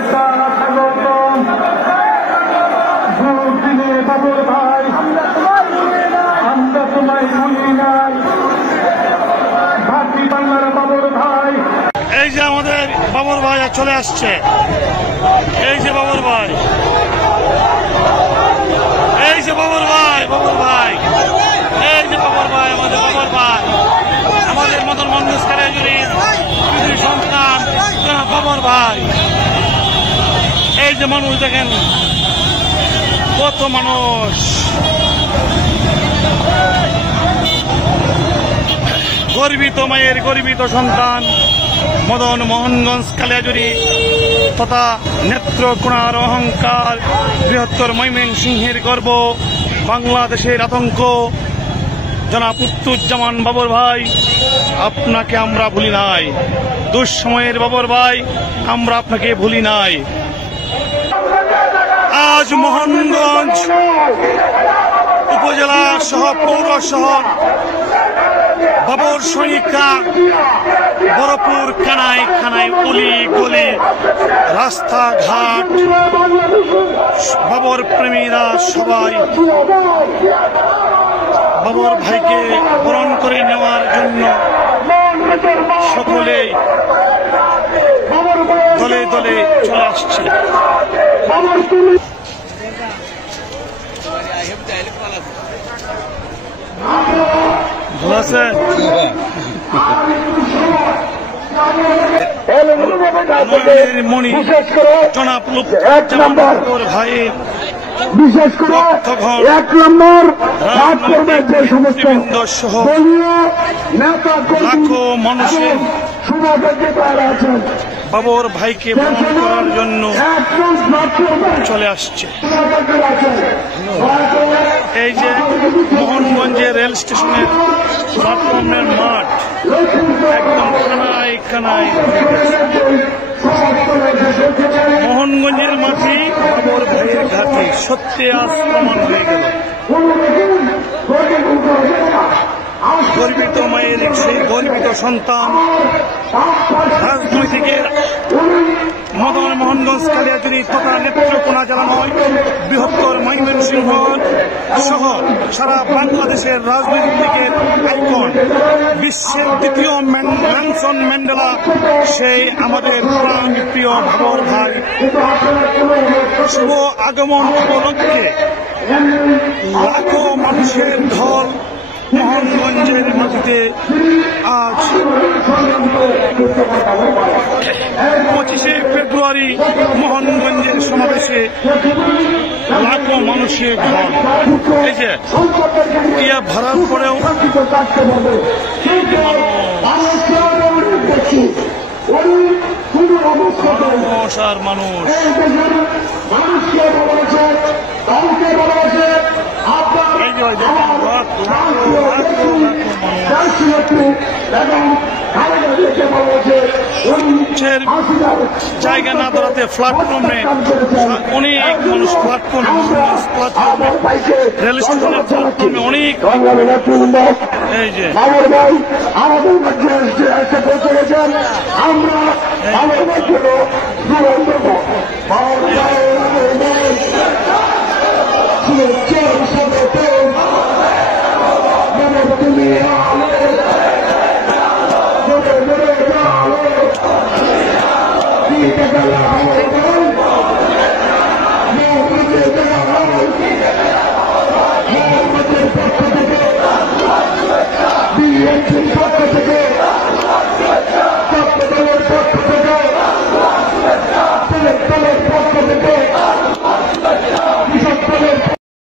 শুভেচ্ছা স্বাগতম। ভোট দিলে বাবর ভাই, আমরা তোমায় ভুলি নাই। ভারতী বাংলার বাবর ভাই, এই যে আমাদের বাবর ভাই চলে আসছে। এই যে বাবর ভাই, এই যে বাবর ভাই, বাবর ভাই, এই যে বাবর ভাই, আমাদের বাবর ভাই, আমাদের মদন মঞ্জুস কালেজুরির সন্তান বাবর ভাই। এই যে মানুষ দেখেন, কত মানুষ, গর্বিত মায়ের গর্বিত সন্তান মদন মোহনগঞ্জ কালিয়াজুরি তথা নেত্রকোনার অহংকার, বৃহত্তর ময়মনসিংহের গর্ব, বাংলাদেশের আতঙ্ক জনাব উত্তুজ্জামান বাবর ভাই, আপনাকে আমরা ভুলি নাই। দুঃসময়ের বাবর ভাই, আমরা আপনাকে ভুলি নাই। আজ মোহনগঞ্জ উপজেলা সহ পৌর শহর বাবর সৈনিকরা বড়পুর কানায় কানায় অলি গলি রাস্তাঘাট বাবর প্রেমীরা সবাই বাবর ভাইকে বরণ করে নেওয়ার জন্য সকলেই দলে দলে চলে আসছে। ভালো আছে? মণি জনাব বাবর ভাইয়ের বিশেষ করে 1 নম্বর ভাগ করবে যে সমস্ত দলীয় নেতা লাখো মানুষের শুভাকাঙ্ক্ষীরা আছেন, বাবর ভাইকে বরণ করার জন্য চলে আসছে। এই যে মোহনগঞ্জের রেল স্টেশনের প্ল্যাটফর্মের মাঠ একদম কানায় কানায়, মোহনগঞ্জের মাটি বাবর ভাইয়ের ঘাটে সত্যি আজ প্রমাণ হয়ে গেল। গর্বিত মায়ের সেই গর্বিত সন্তান রাজনৈতিকের মদন মোহনগঞ্জ কালিয়াজুরি তথা নেত্রকোনা জেলা নয়, বৃহত্তর ময়মনসিংহ সহ সারা বাংলাদেশের রাজনৈতিক দিকের আইকন, বিশ্বের দ্বিতীয় নেলসন ম্যান্ডেলা, সেই আমাদের প্রিয় বাবর ভাই শুভ আগমন উপলক্ষে লাখো মানুষের ঢল মোহনগঞ্জের মাটিতে আজ 25শে ফেব্রুয়ারি মোহনগঞ্জের সমাবেশে লাখো মানুষের ঢল। এই যে ইয়া ভাড়ার পরেও মানুষ আর মানুষ। জায়গা না দাঁড়াতে প্ল্যাটফর্মে অনেক মানুষ, প্ল্যাটফর্মে রেল স্টেশনের প্ল্যাটফর্মে অনেক। এই যে আমাদের মধ্যে এসে পৌঁছে গেছেন, আমরা আমাদের জন্য পক্ষ থেকে